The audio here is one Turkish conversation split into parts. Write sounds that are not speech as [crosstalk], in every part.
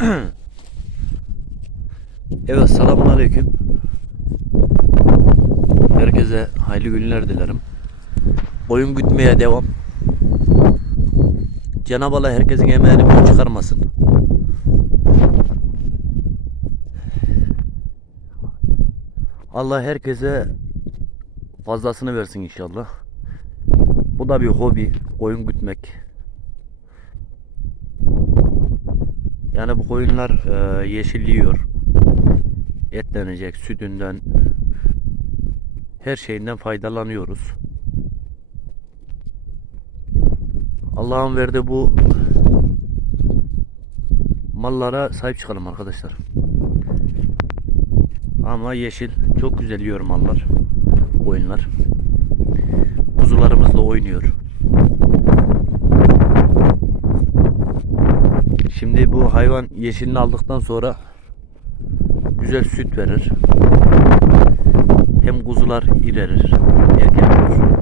[clears throat] Evet selamun aleyküm. Herkese hayırlı günler dilerim. Oyun gütmeye devam. Cenab-ı Allah herkesin emeğini boş çıkarmasın. Allah herkese fazlasını versin inşallah. Bu da bir hobi, koyun gütmek. Yani bu koyunlar e, yeşilliyor. Etlenecek, sütünden, her şeyinden faydalanıyoruz. Allah'ın verdiği bu mallara sahip çıkalım arkadaşlar. Ama yeşil çok güzel yiyor mallar, koyunlar. Kuzularımızla oynuyor. Şimdi bu hayvan yeşilini aldıktan sonra güzel süt verir. Hem kuzular irerir. Erkek olur.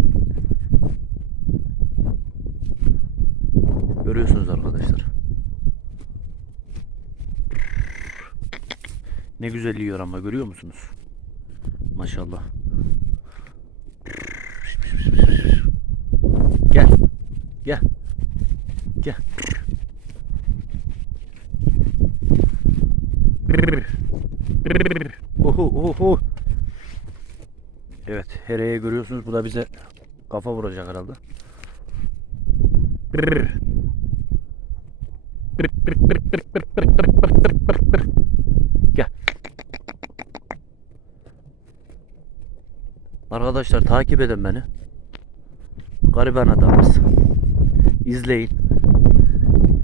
Görüyorsunuz arkadaşlar. Ne güzel yiyor ama görüyor musunuz? Maşallah. Gel. Gel. Gel. Oho oho. Evet, hereye görüyorsunuz. Bu da bize kafa vuracak herhalde. Gel. Arkadaşlar takip edin beni. Gariban adamız. İzleyin.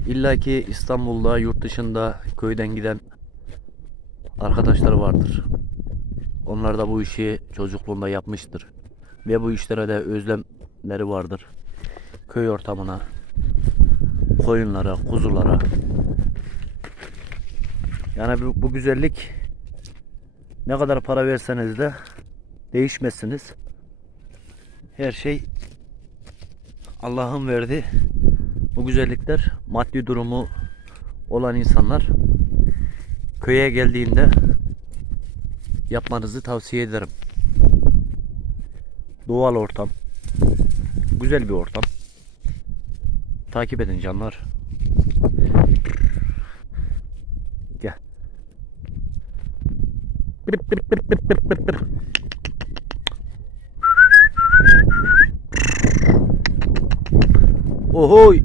İlla ki İstanbul'da, yurt dışında köyden giden arkadaşlar vardır. Onlar da bu işi çocukluğunda yapmıştır. Ve bu işlere de özlemleri vardır. Köy ortamına, koyunlara, kuzulara. Yani bu, bu güzellik ne kadar para verseniz de değişmezsiniz. Her şey Allah'ın verdiği bu güzellikler maddi durumu olan insanlar köye geldiğinde yapmanızı tavsiye ederim. Doğal ortam. Güzel bir ortam. Takip edin canlar. Gel. Ohoy.